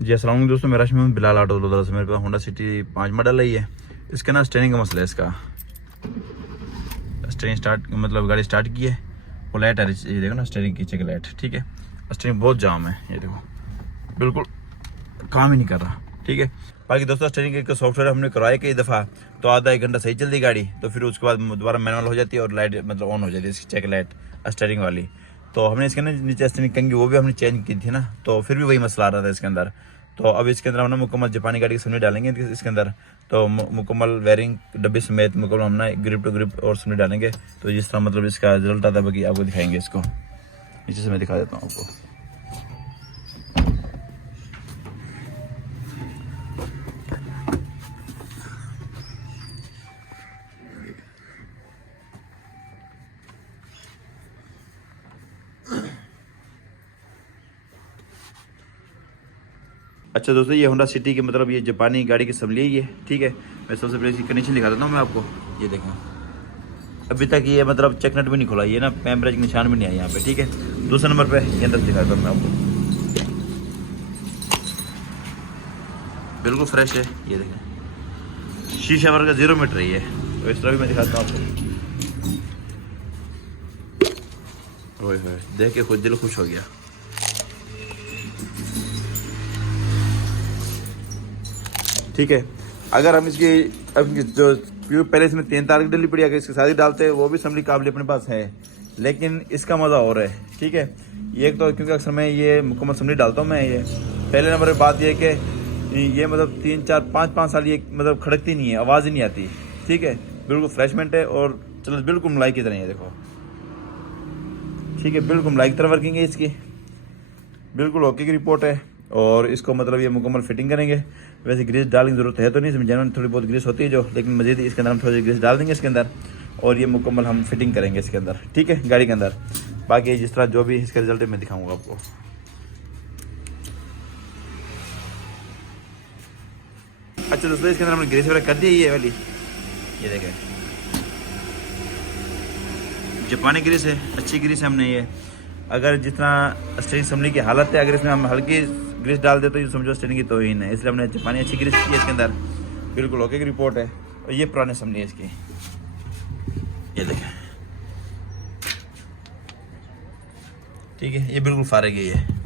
जी अस्सलाम वालेकुम दोस्तों, मेरा नाम बिलाल ऑटो लोडर से। मेरे पास होंडा सिटी 5 मॉडल आई है। इसके ना स्टीयरिंग का मसला है। इसका स्टीयरिंग स्टार्ट मतलब गाड़ी स्टार्ट की है वो लाइट आ रही है, ये देखो ना स्टीयरिंग की चेक लाइट। ठीक है, स्टीयरिंग बहुत जाम है, ये देखो बिल्कुल काम ही नहीं कर रहा। ठीक है, बाकी दोस्तों स्टीयरिंग का सॉफ्टवेयर हमने करवाया कई दफ़ा, तो आधा एक घंटा सही चलती गाड़ी, तो फिर उसके बाद दोबारा मैनुअल हो जाती है और लाइट मतलब ऑन हो जाती है इसकी चेक लाइट स्टीयरिंग वाली। तो हमने इसके ना नीचे स्टीयरिंग कंघी वो भी हमने चेंज की थी ना, तो फिर भी वही मसला आ रहा था इसके अंदर। तो अब इसके अंदर हम ना मुकम्मल जापानी गाड़ी की सुनी डालेंगे इसके अंदर, तो मुकम्मल वायरिंग डब्बे समेत मुकम्मल हम ना ग्रिप टू ग्रिप और सुनी डालेंगे। तो जिस तरह मतलब इसका रिजल्ट आता है बाकी आपको दिखाएंगे। इसको नीचे से मैं दिखा देता हूँ आपको। अच्छा दोस्तों, ये होंडा सिटी की मतलब ये जापानी गाड़ी की असम्बली है ये। ठीक है, मैं सबसे पहले इसकी कंडीशन दिखा देता हूँ मैं आपको। ये देखें, अभी तक ये मतलब चेक नट भी नहीं खुला, ये ना पैम्परेज के निशान भी नहीं आए यहाँ पे। ठीक है, दूसरे नंबर पे ये अंदर दिखा देता हूँ मैं आपको, बिल्कुल फ्रेश है। ये देखें, शीशा वर्ग का 0 मीटर है ये। तो इस तरह भी मैं दिखाता हूँ आपको। ओए होए, देख के खुद दिल खुश हो गया। ठीक है, अगर हम इसकी अब जो पहले इसमें 3 तार की डली पड़ी, अगर इसकी शादी डालते हैं वो भी असम्बली काबिल अपने पास है, लेकिन इसका मज़ा और है। ठीक है, ये एक तो क्योंकि अक्सर मैं ये मुकम्मल असम्बली डालता हूँ मैं ये। पहले नंबर पर बात ये कि ये मतलब 3 4 5 5 साल ये मतलब खड़कती नहीं है, आवाज़ ही नहीं आती। ठीक है, बिल्कुल फ्रेशमेंट है और चलो बिल्कुल मलाई की तरह है, देखो। ठीक है, बिल्कुल मलाई की तरह वर्किंग है इसकी, बिल्कुल ओके की रिपोर्ट है। और इसको मतलब ये मुकम्मल फिटिंग करेंगे। वैसे ग्रीस डालने की ज़रूरत है तो नहीं, इसमें जनरल थोड़ी बहुत ग्रीस होती है जो, लेकिन मज़ीद इसके अंदर हम थोड़ी ग्रीस डाल देंगे इसके अंदर और ये मुकम्मल हम फिटिंग करेंगे इसके अंदर। ठीक है, गाड़ी के अंदर। बाकी जिस तरह जो भी इसका रिजल्ट है मैं दिखाऊंगा आपको। अच्छा दोस्तों, इसके अंदर हमने ग्रीस वगैरह कर दी है ये वाली, ये देखें जापानी ग्रीस है, अच्छी ग्रीस है हमने ये। अगर जितना स्टीयरिंग असम्बली की हालत है, अगर इसमें हम हल्की ग्रीस डाल दे तो ये समझो स्टीयरिंग की तौहीन है, इसलिए हमने जापानी अच्छी ग्रीस की है इसके अंदर, बिल्कुल ओके की रिपोर्ट है। और ये पुरानी असम्बली है इसकी, ये देखें। ठीक है, ये बिल्कुल फारिग है ये।